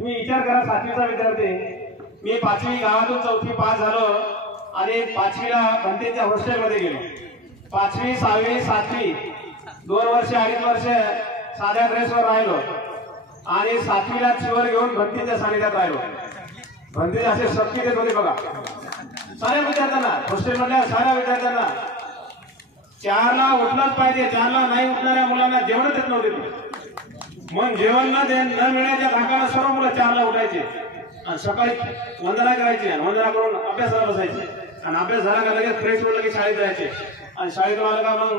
तुम्ही विचार करा, 7वीचा विद्यार्थी मी 5वी गावातून 4थी पास झालो आणि 5वीला भंतेच्या हॉस्टेलमध्ये गेलो. 5वी 6वी 7वी 2 वर्ष 2.5 वर्ष साध्या ड्रेसवर राहिलो आणि 7वीला चिवर घेऊन भंतीच्या सानिध्यात राहिलो. भंतीचे असे शक्ती देत होते बघा साऱ्या विद्यार्थ्यांना, हॉस्टेलमधल्या साऱ्या विद्यार्थ्यांना. 4ला उठलंच पाहिजे, 4ला नाही उठणाऱ्या मुलांना जेवण देत नव्हते. मग जेवण न मिळण्याच्या धाकाला सर्व मुलं 4ला उठायचे आणि सकाळी वंदना करायची आणि वंदना करून अभ्यासाला बसायचे आणि अभ्यास झाला का लगेच फ्रेश होऊन लगेच शाळेत जायचे आणि शाळेतून आलं का मग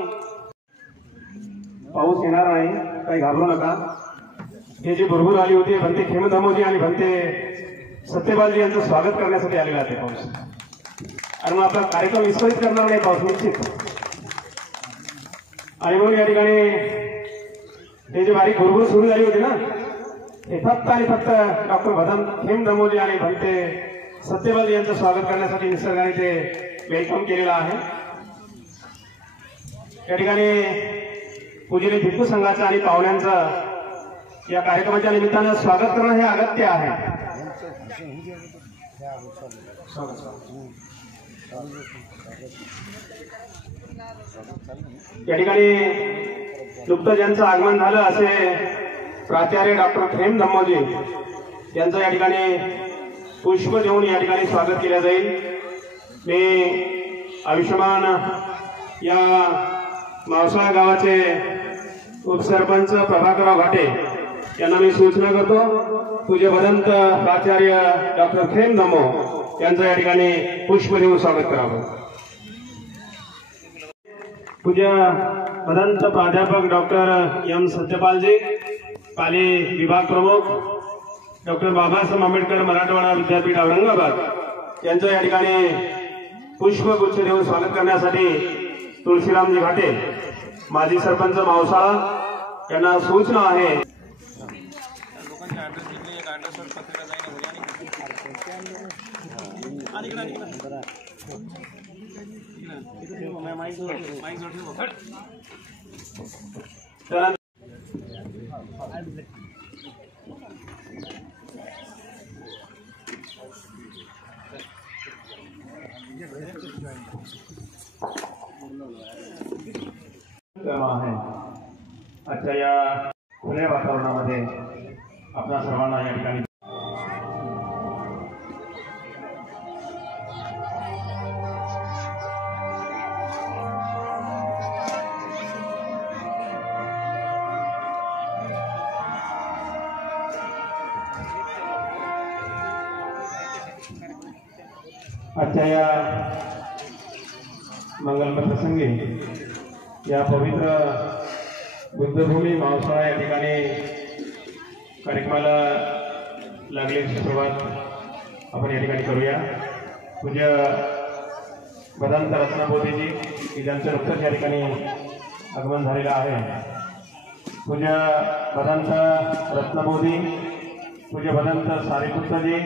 पाऊस येणार नाही, काही घाबरू नका. हे जी भरपूर आली होती भंते खेमधामोजी आणि भंते सत्यपालजी यांचं स्वागत करण्यासाठी आलेला आहे पाऊस. आणि मग आपला कार्यक्रम विस्कळीत करणार नाही पाऊस निश्चित. आणि मग या ठिकाणी हे जी बारीक भरपूर सुरू झाली होती ना, हे फक्त आणि फक्त डॉक्टर खेमधामोजी आणि भंते सत्यपालजी यांचं स्वागत करण्यासाठी निसर्गाने ते वेलकम केलेलं आहे. या ठिकाणी पूजनीय भिक्खू संघाचं आणि पाहुण्यांचं या कार्यक्रमाच्या निमित्तानं स्वागत करणं हे अगत्य आहे. या ठिकाणी नुकतंच ज्यांचं आगमन झालं असे प्राचार्य डॉक्टर खेमधामोजी यांचं या ठिकाणी पुष्प देऊन या ठिकाणी स्वागत केलं जाईल. मी आयुष्यमान या मावसाळा गावाचे उपसरपंच प्रभाकरराव घाटे यांना मी सूचना करतो, पूज्य भदंत प्राचार्य डॉक्टर खेमधामो यांचं या ठिकाणी पुष्प देऊन स्वागत करावं. पूज्य भदंत प्राध्यापक डॉक्टर एम सत्यपालजी, पाली विभाग प्रमुख डॉक्टर बाबासाहेब आंबेडकर मराठवाडा विद्यापीठ औरंगाबाद यांचं या ठिकाणी पुष्पगुच्छ देऊन स्वागत करण्यासाठी तुळशीरामजी घाटे माजी सरपंच मावसाळा यांना सूचना आहे. आजच्या या खुल्या वातावरणामध्ये आपल्या सर्वांना या ठिकाणी आजच्या या मंगलमय प्रसंगी या पवित्र बुद्धभूमी मावसाळा या ठिकाणी कार्यक्रमाला लागल्याची सुरुवात आपण या ठिकाणी करूया. पूज्य भदंत रत्नबोधीजी ज्यांचं नुकतंच या ठिकाणी आगमन झालेलं आहे. पूज्य भदंत रत्नबोधी, पूज्य भदंत सारीपुत्रजी,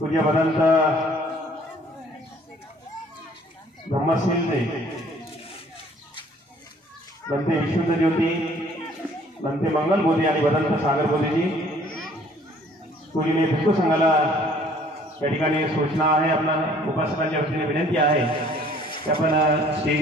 पूज्य भदंत ब्रह्मसिंहजी, भंते विशुद्ध ज्योती, भंते मंगल बोधी आणि भदंत सागर बोधीजी. पूजनीय भिक्खू संघाला या ठिकाणी सूचना आहे, आपल्या उपासकांच्या वतीने विनंती आहे की आपण